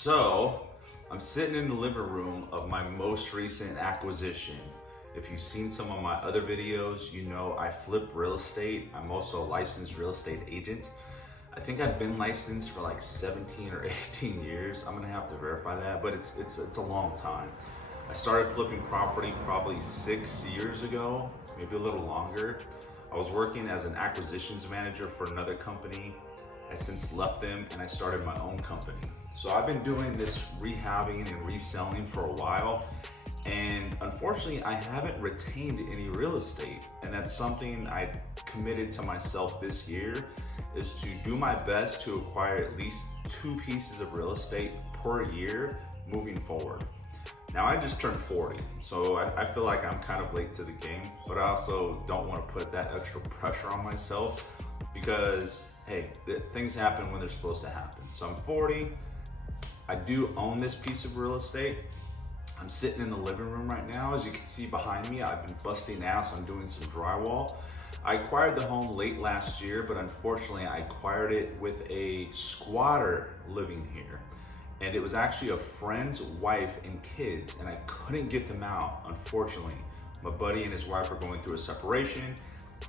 So, I'm sitting in the living room of my most recent acquisition. If you've seen some of my other videos, you know I flip real estate. I'm also a licensed real estate agent. I think I've been licensed for like 17 or 18 years. I'm gonna have to verify that, but it's a long time. I started flipping property probably 6 years ago, maybe a little longer. I was working as an acquisitions manager for another company. I since left them and I started my own company. So I've been doing this rehabbing and reselling for a while, and unfortunately I haven't retained any real estate. And that's something I committed to myself this year, is to do my best to acquire at least 2 pieces of real estate per year moving forward. Now I just turned 40, so I feel like I'm kind of late to the game, but I also don't want to put that extra pressure on myself because, hey, things happen when they're supposed to happen. So I'm 40, I do own this piece of real estate. I'm sitting in the living room right now. As you can see behind me, I've been busting ass on doing some drywall. I acquired the home late last year, but unfortunately I acquired it with a squatter living here. And it was actually a friend's wife and kids, and I couldn't get them out, unfortunately. My buddy and his wife are going through a separation.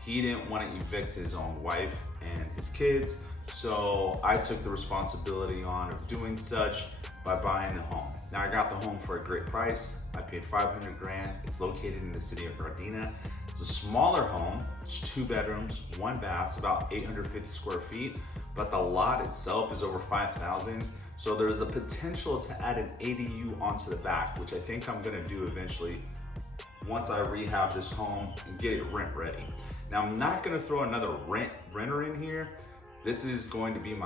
He didn't want to evict his own wife and his kids, so I took the responsibility on of doing such by buying the home. Now I got the home for a great price. I paid 500 grand. It's located in the city of Gardena. It's a smaller home. It's 2 bedrooms, 1 bath, it's about 850 square feet, but the lot itself is over 5,000. So there's the potential to add an ADU onto the back, which I think I'm gonna do eventually once I rehab this home and get it rent ready. Now I'm not gonna throw another renter in here. This is going to be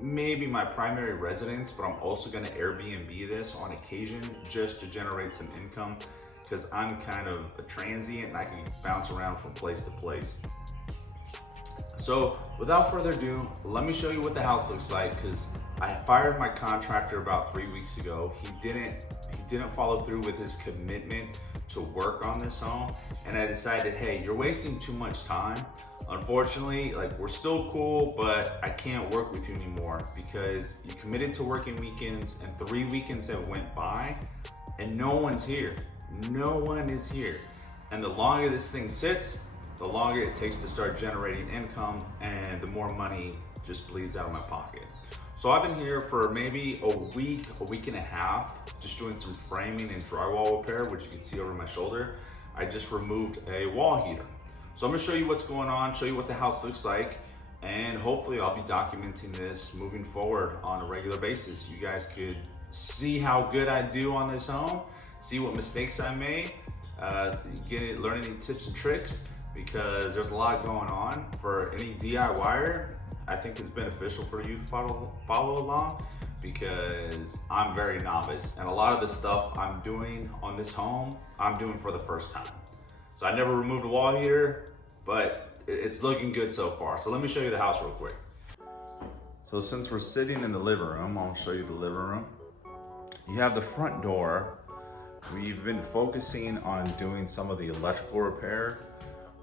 maybe my primary residence, but I'm also gonna Airbnb this on occasion just to generate some income, because I'm kind of a transient and I can bounce around from place to place. So without further ado, let me show you what the house looks like, because I fired my contractor about 3 weeks ago. He didn't follow through with his commitment to work on this home, and I decided, hey, you're wasting too much time. Unfortunately, like, we're still cool, but I can't work with you anymore because you committed to working weekends, and 3 weekends have went by and no one's here. No one is here. And the longer this thing sits, the longer it takes to start generating income, and the more money just bleeds out of my pocket. So I've been here for maybe a week and a half, just doing some framing and drywall repair, which you can see over my shoulder. I just removed a wall heater. So I'm gonna show you what's going on, show you what the house looks like, and hopefully I'll be documenting this moving forward on a regular basis. You guys could see how good I do on this home, see what mistakes I made, learn any tips and tricks, because there's a lot going on. For any DIYer, I think it's beneficial for you to follow along, because I'm very novice, and a lot of the stuff I'm doing on this home, I'm doing for the first time. So I never removed a wall heater, but it's looking good so far. So let me show you the house real quick. So since we're sitting in the living room, I'll show you the living room. You have the front door. We've been focusing on doing some of the electrical repair.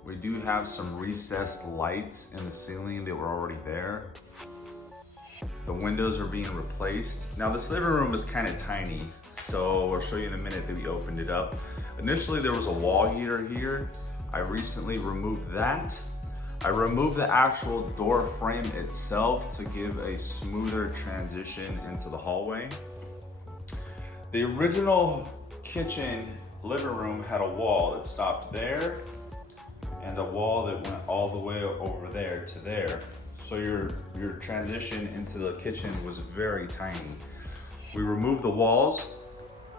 We do have some recessed lights in the ceiling that were already there. The windows are being replaced. Now this living room is kind of tiny, so I'll show you in a minute that we opened it up. Initially there was a wall heater here. I recently removed that. I removed the actual door frame itself to give a smoother transition into the hallway. The original kitchen living room had a wall that stopped there, and a wall that went all the way over there to there. So your transition into the kitchen was very tiny. We removed the walls.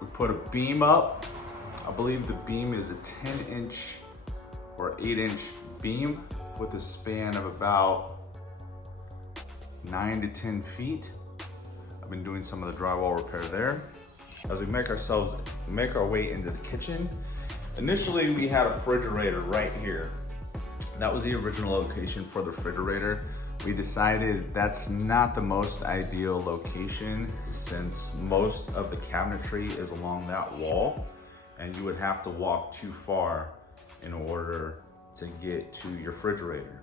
We put a beam up. I believe the beam is a 10-inch or 8-inch beam with a span of about 9 to 10 feet. I've been doing some of the drywall repair there. As we make our way into the kitchen, initially we had a refrigerator right here. That was the original location for the refrigerator. We decided that's not the most ideal location, since most of the cabinetry is along that wall, and you would have to walk too far in order to get to your refrigerator.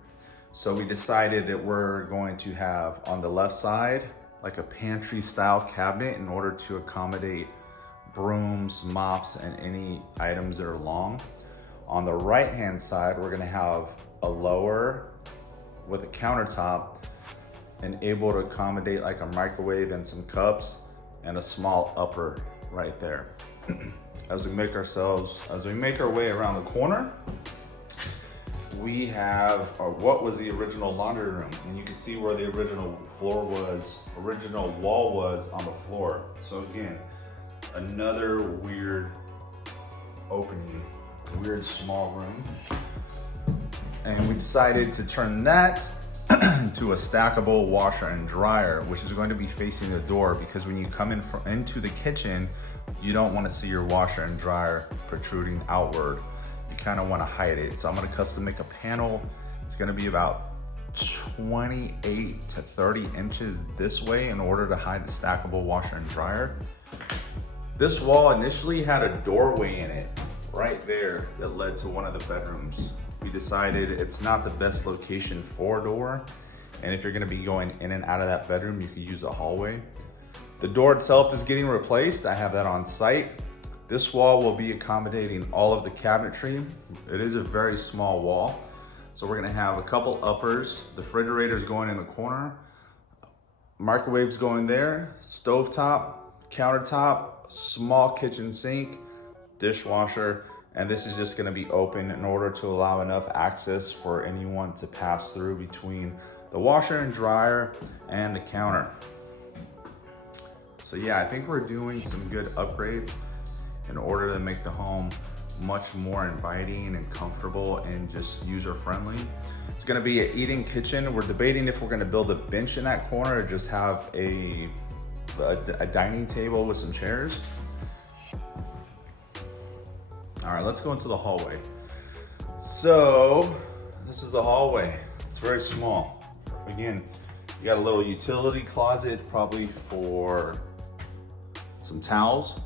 So we decided that we're going to have on the left side like a pantry style cabinet in order to accommodate brooms, mops, and any items that are long. On the right hand side, we're gonna have a lower with a countertop and able to accommodate like a microwave and some cups, and a small upper right there. As we make our way around the corner, we have what was the original laundry room, and you can see where the original wall was on the floor. So again, another weird opening, weird small room. And we decided to turn that to a stackable washer and dryer, which is going to be facing the door, because when you come into the kitchen, you don't want to see your washer and dryer protruding outward. You kind of want to hide it. So I'm going to custom make a panel. It's going to be about 28 to 30 inches this way in order to hide the stackable washer and dryer. This wall initially had a doorway in it right there that led to one of the bedrooms. We decided it's not the best location for a door, and if you're going to be going in and out of that bedroom, you could use a hallway. The door itself is getting replaced. I have that on site. This wall will be accommodating all of the cabinetry. It is a very small wall, so we're going to have a couple uppers. The refrigerator's going in the corner, microwaves going there, stovetop, countertop, small kitchen sink, dishwasher, and this is just going to be open in order to allow enough access for anyone to pass through between the washer and dryer and the counter. So yeah, I think we're doing some good upgrades in order to make the home much more inviting and comfortable and just user-friendly. It's going to be an eating kitchen. We're debating if we're going to build a bench in that corner or just have a dining table with some chairs. All right, let's go into the hallway. So this is the hallway. It's very small. Again, you got a little utility closet, probably for some towels.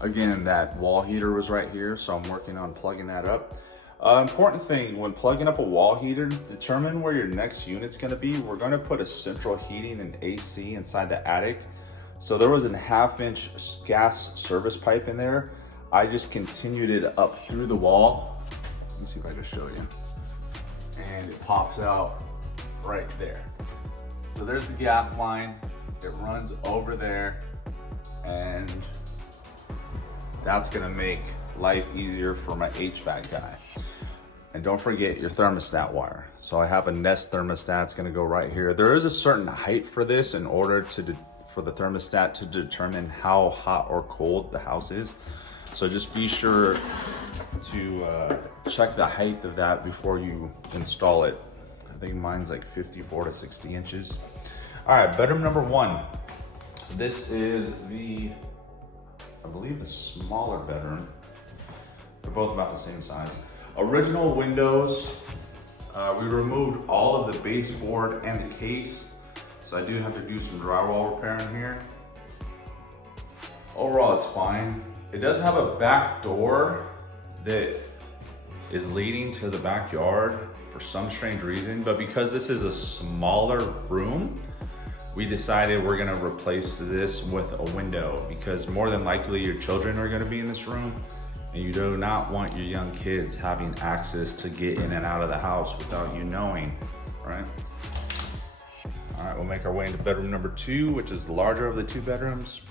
Again, that wall heater was right here, so I'm working on plugging that up. Important thing, when plugging up a wall heater, determine where your next unit's gonna be. We're gonna put a central heating and AC inside the attic. So there was a 1/2-inch gas service pipe in there. I just continued it up through the wall. Let me see if I can show you. And it pops out right there. So there's the gas line. It runs over there, and that's gonna make life easier for my HVAC guy. And don't forget your thermostat wire. So I have a Nest thermostat, it's gonna go right here. There is a certain height for this in order for the thermostat to determine how hot or cold the house is. So just be sure to check the height of that before you install it. I think mine's like 54 to 60 inches. All right, bedroom number 1. This is I believe the smaller bedroom. They're both about the same size. Original windows. We removed all of the baseboard and the case. So I do have to do some drywall repair in here. Overall, it's fine. It does have a back door that is leading to the backyard for some strange reason, but because this is a smaller room, we decided we're gonna replace this with a window, because more than likely your children are gonna be in this room, and you do not want your young kids having access to get in and out of the house without you knowing, right? All right, we'll make our way into bedroom number 2, which is the larger of the 2 bedrooms.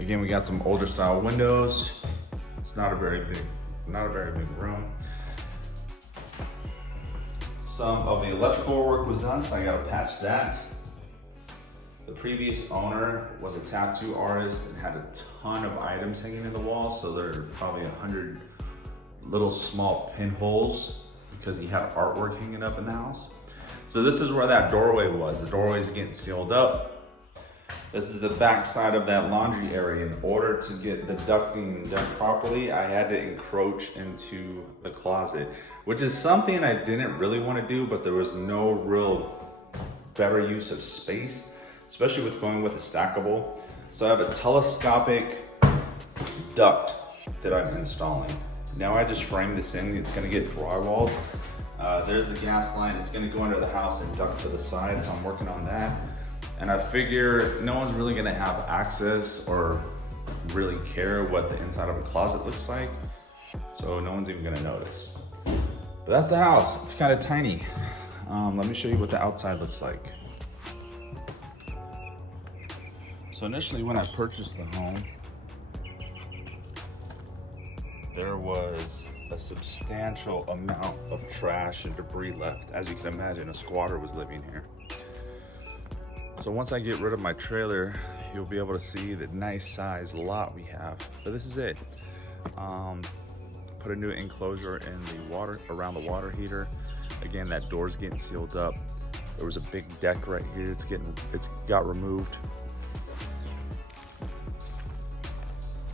Again, we got some older style windows. It's not a very big room. Some of the electrical work was done, so I gotta patch that. The previous owner was a tattoo artist and had a ton of items hanging in the wall, so there are probably 100 little small pinholes because he had artwork hanging up in the house. So this is where that doorway was. The doorway is getting sealed up. This is the back side of that laundry area. In order to get the ducting done properly, I had to encroach into the closet, which is something I didn't really want to do, but there was no real better use of space, especially with going with a stackable. So I have a telescopic duct that I'm installing. Now I just frame this in, it's gonna get drywalled. There's the gas line, it's gonna go under the house and duct to the side, so I'm working on that. And I figure no one's really gonna have access or really care what the inside of a closet looks like. So no one's even gonna notice. But that's the house, it's kind of tiny. Let me show you what the outside looks like. So initially when I purchased the home, there was a substantial amount of trash and debris left. As you can imagine, a squatter was living here. So once I get rid of my trailer, you'll be able to see the nice size lot we have. But this is it. Put a new enclosure in the water, around the water heater. Again, that door's getting sealed up. There was a big deck right here. It's got removed.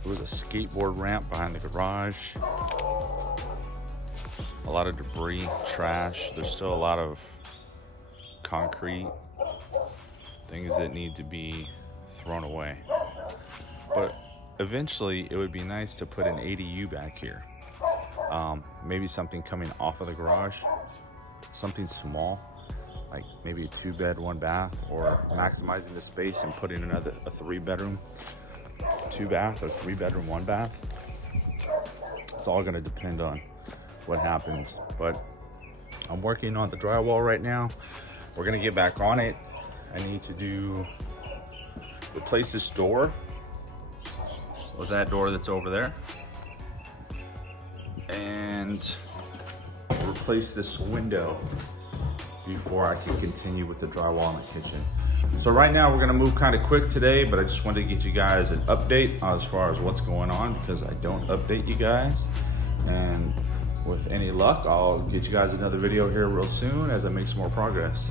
There was a skateboard ramp behind the garage. A lot of debris, trash. There's still a lot of concrete, things that need to be thrown away. But eventually it would be nice to put an ADU back here. Maybe something coming off of the garage, something small, like maybe a 2-bed, 1-bath, or maximizing the space and putting a 3-bedroom, 2-bath, or 3-bedroom, 1-bath. It's all gonna depend on what happens. But I'm working on the drywall right now. We're gonna get back on it. I need to replace this door with that door that's over there, and replace this window before I can continue with the drywall in the kitchen. So right now we're gonna move kind of quick today, but I just wanted to get you guys an update as far as what's going on, because I don't update you guys. And with any luck, I'll get you guys another video here real soon as I make some more progress.